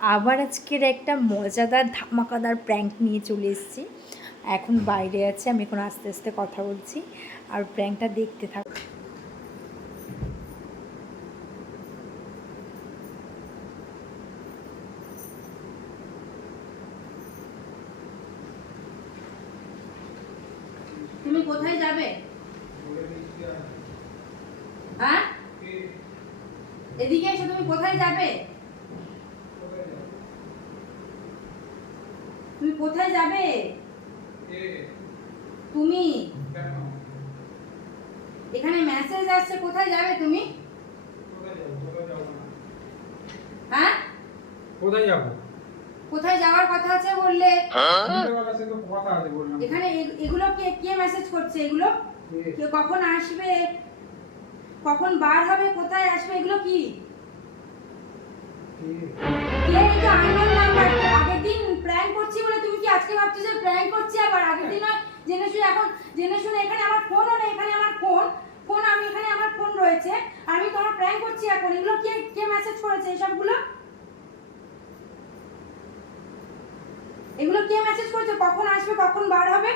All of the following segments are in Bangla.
আবার আজকের একটা মজাদার ধামাকাদার প্র্যাঙ্ক নিয়ে চলে এসেছি। এখন বাইরে আছে, আমি এখন আস্তে আস্তে কথা বলছি, আর প্র্যাঙ্কটা দেখতে থাকো। তুমি কোথায় যাবে? হ্যাঁ, এদিকে এসে তুমি কোথায় যাবে? তুমি কোথায় যাবে? তুমি এখানে মেসেজ আসছে, কোথায় যাবে তুমি? হ্যাঁ, কোথায় যাব? কোথায় যাওয়ার কথা আছে বললে? কথা আছে বললাম। এখানে এগুলো কে কে মেসেজ করছে? এগুলো কে কখন আসবে, কখন বার হবে, কোথায় আসবে, এগুলো কি? কে? এটা আননোন নাম্বার। আগের দিন প্র্যাঙ্ক করছি বলে তুমি কি আজকে ভাবছো যে প্র্যাঙ্ক করছি? আবার আগের দিন নয়, জেনে শুনে এখন জেনে শুনে এখানে আমার ফোনও নেই, এখানে আমার ফোন আমি এখানে আমার ফোন রয়েছে, আর আমি তোমার প্র্যাঙ্ক করছি এখন। এগুলো কে কে মেসেজ করেছে এসবগুলো? এগুলো কে মেসেজ করেছে? কখন আসবে, কখন বার হবে?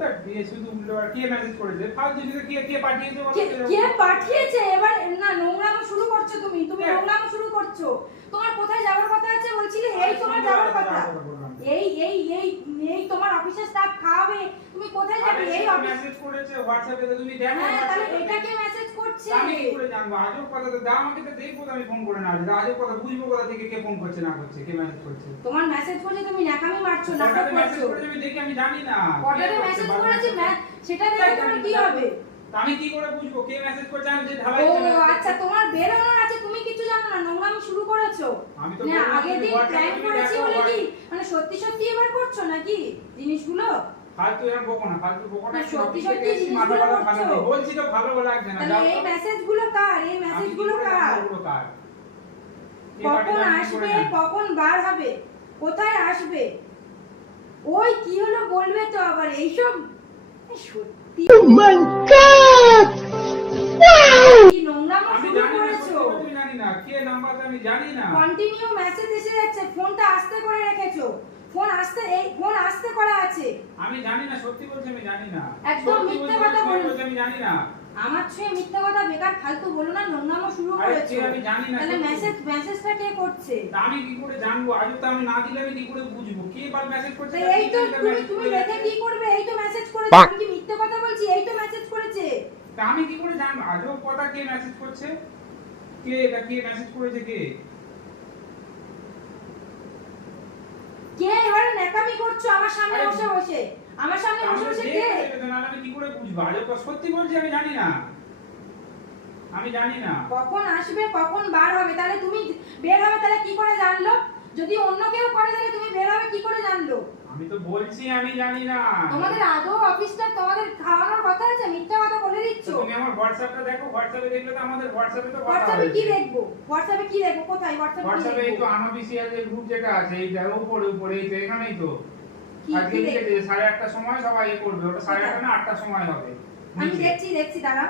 দেখ দিয়ে শুধু কে মেসেজ করেছে? ফালতু শুধু কে পাঠিয়েছে বলো কে তো? কে পাঠিয়েছে? এবার না, নোংরামো শুরু করছো তুমি নোংরামো শুরু করছো। তোমার কোথায় যাওয়ার কথা আছে বলছিলে? এই তোমার যাওয়ার কথা। এই এই এই এই তোমার অফিসের স্টাফ খাওয়াবে, তুমি কোথায় যাবে? এই মেসেজ করেছে হোয়াটসঅ্যাপে, তো তুমি দেখো। হ্যাঁ, তাহলে এটা কে মেসেজ করছে? আমি কি করে জানবো? আজব কথা তো। দাও আমাকে তো দেখবো, তো আমি ফোন করে না। আজব কথা বুঝবো কোথা থেকে কে ফোন করছে না করছে, কে মেসেজ করছে। তোমার মেসেজ করছে, তুমি নাকামি মারছো, নাটক কটাতে মেসেজ করছো। করেছে আমি দেখি, আমি জানি না। কটাতে মেসেজ করেছে, সেটা দেখে তোমার কি হবে? আমি কি করে বুঝবো কে মেসেজ করছে? আমি যে ঢালাই ও আচ্ছা, তোমার বেরোনোর আছে, তুমি কিছু জানো না, নোংরামি শুরু করেছো। আমি তো না, আগের দিন প্ল্যান করেছি বলে কি WhatsApp মানে সত্যি সত্যি এবার করছো নাকি জিনিসগুলো? ফালতু এরকম বকো না, ফালতু বকো না। না, সত্যি সত্যি মাথা জিনিসগুলো ভালো ভালো করছো। নেই। বলছি তো ভালো লাগছে না। তাহলে এই মেসেজগুলো কার? এই মেসেজগুলো কার? কখন আসবে, কখন বার হবে, কোথায় আসবে, ওই কি হলো বলবে তো আবার এইসব। সত্যি Oh my God! কি নোংরামো আমি শুরু জানি না, করেছো। সত্যি আমি জানি না কে নাম্বারটা, আমি জানি না। কন্টিনিউ মেসেজ এসে যাচ্ছে, ফোনটা আস্তে করে রেখেছো, ফোন আস্তে করা আছে। আমি জানি না, সত্যি বলছি আমি জানি না। একদম সত্যি মিথ্যে বলছি, কথা বলছো। আমি জানি না। আমার ছুঁয়ে মিথ্যা কথা বেকার ফালতু বলো না, নোংরামো শুরু আরে করেছো। কে আমি জানি না। তাহলে সত্যি। মেসেজটা কে করছে? তা আমি কি করে জানবো? আজ তো আমি না দিলে আমি কি করে বুঝবো কে বার মেসেজ করছে? তো এই তো তুমি দেখে কি করবে? এই তো মেসেজ করেছে, আমি কি মিথ্যে কথা বলছি? এই তো মেসেজ করেছে। তা আমি কি করে জানবো? আজও কথা কে মেসেজ করছে? কে এটা কে মেসেজ করেছে কে? কে এবারে ন্যাকামি করছো আমার সামনে বসে বসে? আমার সামনে বসে বসে কে? আমি কি করে বুঝবো? আজও সত্যি বলছি আমি জানি না। আমি জানি না। কখন আসবে, কখন বার হবে, তাহলে তুমি বের হবে তাহলে কি করে জানলো? যদি অন্য কেউ করে তাহলে তুমি বের হবে কি করে জানলো? আমি তো বলছি আমি জানি না। তোমাদের আদৌ অফিসটা তোমাদের খাওয়ানোর কথা আছে? মিথ্যা কথা বলে দিচ্ছ। তুমি আমার হোয়াটসঅ্যাপটা দেখো, হোয়াটসঅ্যাপে দেখলে তো আমাদের হোয়াটসঅ্যাপে তো কথা হোয়াটসঅ্যাপে কি হয়েছে। দেখবো? হোয়াটসঅ্যাপে কি দেখবো? কোথায় হোয়াটসঅ্যাপে এই তো আনঅফিসিয়াল যে গ্রুপ যেটা আছে এইটা উপরে উপরে এই তো এখানেই তো। কি আজকে কি লিখে দেখবো? যে 8:30টার সময় সবাই এ করবে, ওটা 8:30 না 8টার সময় হবে। আমি নিচে। দেখছি দাঁড়া।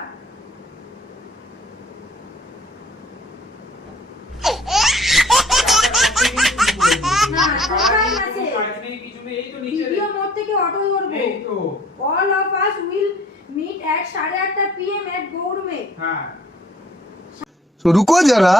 না, কোথায় আছে? কিছু নেই, এই তো নিচে। ভিডিও মোড থেকে অটো ধরবো। এই তো। All of us will meet at 8:30 PM at Gourmet। হ্যাঁ। तो रुको जरा,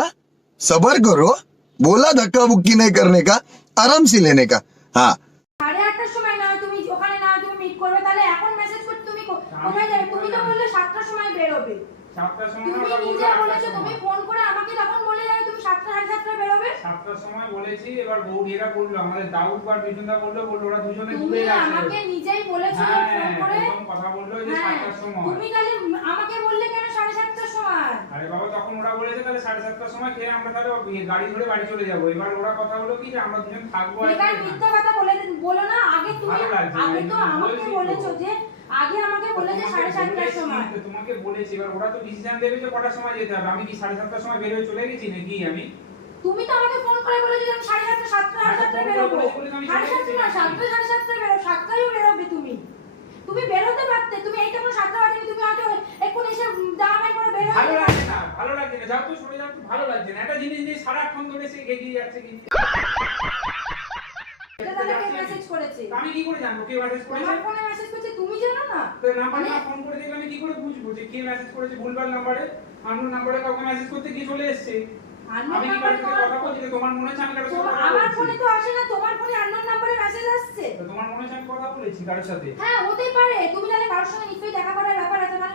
सबर करो। बोला धक्का बुक्की नहीं करने का, आराम से लेने का। हाँ 8:30টার সময় না তুমি ওখানে না তুমি মিট করবে, তাহলে এখন মেসেজ করতে তুমি কোথায় যাবে? তুমি তো বললে 7টার সময় বের হবে। 7টার সময় তুমি ওরা বললো নিজে 8টার বলেছো, তুমি সময়। ফোন করে আমাকে তখন বলে যাবে তুমি 7টা 7:30 বের হবে। 7টার সময় বলেছি, এবার বৌদিরা বললো, আমাদের দাউদ বার বিষ্ণুদা বললো ওরা দুজনে তুমি দূরে আছে। আমাকে নিজেই বলেছো হ্যাঁ, ফোন করে। প্রথম কথা বললো যে হ্যাঁ, 7টার সময়। তুমি তাহলে আমাকে বললে কেন 7:30টার সময়? আরে বাবা, তখন ওরা বলেছে তাহলে 7:30টার সময় খেয়ে আমরা তাহলে গাড়ি ধরে বাড়ি চলে যাবো। এবার ওরা কথা হলো কি যে আমরা দুজন থাকবো আর বেকার মিথ্যা কথা বলো না। আগে তুমি ভালো লাগছে, আগে তো আমি আমাকে বলছি তো। বলেছো যে আগে আমাকে বলেছে 7:30টার সময়। তোমাকে বলেছি, এবার ওরা তো ডিসিশন দেবে যে কটার সময় যেতে হবে। আমি কি 7:30টার সময় বের হয়ে চলে গেছি নাকি? আমি তুমি তো আমাকে ফোন করে বলেছো যে আমি 7:30 7:30 বেরোবো। ফোন করে বলেছি বলে আমি চলে 7:30 না, গেছি। 7:30 বেরো, 7টায়ও বেরোবে তুমি। তুমি বের হতে পারতে, তুমি এইটা কোনো 7টা বাজে তুমি হয়তো এখন এসে জামা পরে বের হয়ে ভালো লাগছে না, ভালো লাগছে না, যাও তো সরে যাও, তো ভালো লাগছে না। একটা জিনিস নিয়ে সারাক্ষণ ধরে সে এগিয়ে যাচ্ছে কিন্তু। এটা তাহলে কে মেসেজ করেছে? আমি কি করে জানবো কে মেসেজ করেছে? আমার ফোনে মেসেজ করেছে, তুমি জানো না? তো নাম্বারটা ফোন করে দেখলে আমি কি করে বুঝবো যে কে মেসেজ করেছে? ভুলভাল নাম্বারে, আননোন নাম্বারে কাউকে মেসেজ করতে গিয়ে চলে এসেছে। আমি কি করে কথা বলছি যে তোমার মনে হচ্ছে আমি কারোর সাথে কথা আমার বলছি? ফোনে তো আসে না, তোমার ফোনে আননোন নাম্বারে মেসেজ আসছে। তো তোমার মনে হচ্ছে আমি কথা বলেছি কারোর সাথে? হ্যাঁ হতেই পারে, তুমি তাহলে কারোর সঙ্গে নিশ্চয়ই দেখা করার ব্যাপার আছে, মানে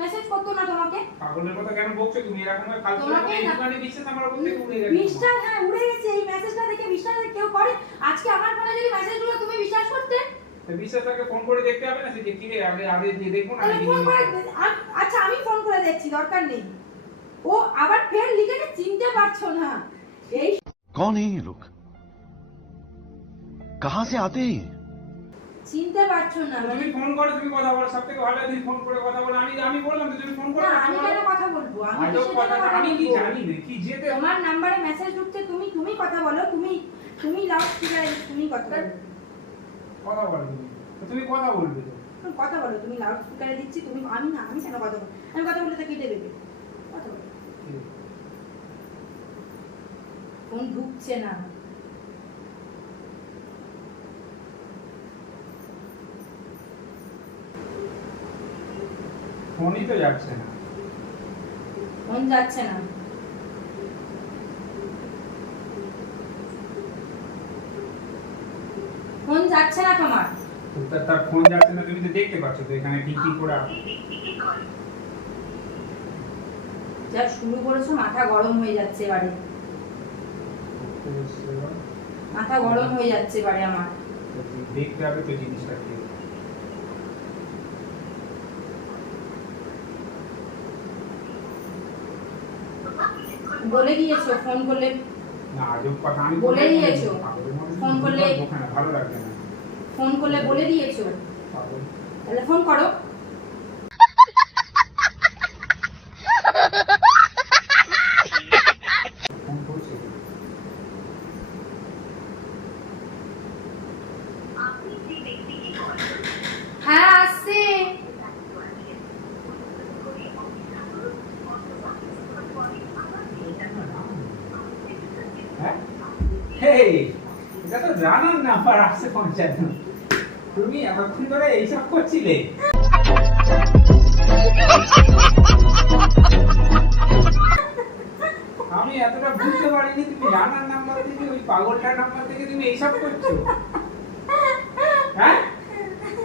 মেসেজ করতো না তোমাকে। পাগলের কথা কেন বকছো তুমি? এরকম ভাবে ফালতু তোমাকে না- একটুখানি বিশ্বাস আমার উপর থেকে উড়ে গেছে। বিশ্বাস, হ্যাঁ উড়ে গেছে। এই মেসেজটা দেখে বিশ্বাস কেউ করে? আজকে আমার ফোনে যদি মেসেজগুলো তুমি বিশ্বাস করতে, তো বিশ্বাসটাকে ফোন করে দেখতে হবে না যে কি রে আগে আগে দিয়ে দেখবো না তাহলে নাকি? ফোন করে আচ্ছা আমি ফোন করে দেখছি, দরকার নেই। ও আবার ফের লিখেছে চিনতে পারছো না। এই कौन है ये लोग? कहां से आते हैं? চিনতে পারছো না মানে তুমি ফোন করে তুমি কথা বলো, সবথেকে ভালো তুমি ফোন করে কথা বলো। আমি বললাম তো তুমি ফোন করে না, কথা আমি বলো। কেন কথা বলবো? আমি আজব কিসের জন্য কথা, কথা আমি কি বলবো? জানি না কি যেতে তোমার নাম্বারে মেসেজ ঢুকছে, তুমি কথা বলো, তুমি লাউড স্পিকারে তুমি কথা বলো। কথা বলো তুমি। তো তুমি কথা বলবে তো। তুমি কথা বলো, তুমি লাউড স্পিকারে দিচ্ছি, তুমি আমি না, আমি কেন কথা বলবো? আমি কথা বললে তো কেটে দেবে। কথা বলো। ফোন ঢুকছে না। ফোনই তো যাচ্ছে না। ফোন যাচ্ছে না। ফোন যাচ্ছে না তোমার। তো তার ফোন যাচ্ছে না, তুমি তো দেখতে পাচ্ছ তো এখানে টিক টিক করে যা শুরু করেছো, মাথা গরম হয়ে যাচ্ছে এবারে। মাথা গরম হয়ে যাচ্ছে এবারে আমার। দেখতে হবে তো জিনিসটা কি। বলে দিয়েছো ফোন করলে, না আজব কথা, আমি বলে দিয়েছো। ফোন করলে ভালো লাগবে না। ফোন করলে বলে দিয়েছো। পাগল। তাহলে ফোন করো। ফোন করছে। হ্যাঁ আসছে। হ্যাঁ? হেই, এটা তো জানার নাম্বার আসছে 55। তুমি এতক্ষণ ধরে এইসব করছিলে? আমি এতটা বুঝতে পারিনি তুমি জানার নাম্বার থেকে ওই পাগলটার নাম্বার থেকে তুমি এইসব করছো। হ্যাঁ,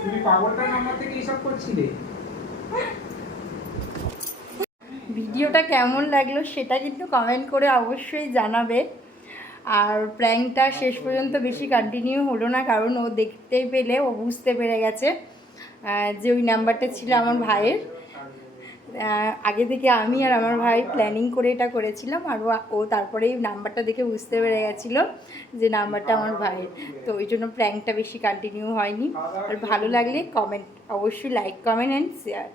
তুমি পাগলটার নাম্বার থেকে এইসব করছিলে। ভিডিওটা কেমন লাগলো সেটা কিন্তু কমেন্ট করে অবশ্যই জানাবে। আর প্র্যাঙ্কটা শেষ পর্যন্ত বেশি কন্টিনিউ হলো না, কারণ ও দেখতে পেলে ও বুঝতে পেরে গেছে যে ওই নাম্বারটা ছিল আমার ভাইয়ের। আগে থেকে আমি আর আমার ভাই প্ল্যানিং করে এটা করেছিলাম, আর ও তারপরেই নাম্বারটা দেখে বুঝতে পেরে গেছিলো যে নাম্বারটা আমার ভাইয়ের। তো ওই জন্য প্র্যাঙ্কটা বেশি কন্টিনিউ হয়নি। আর ভালো লাগলে কমেন্ট অবশ্যই লাইক কমেন্ট অ্যান্ড শেয়ার।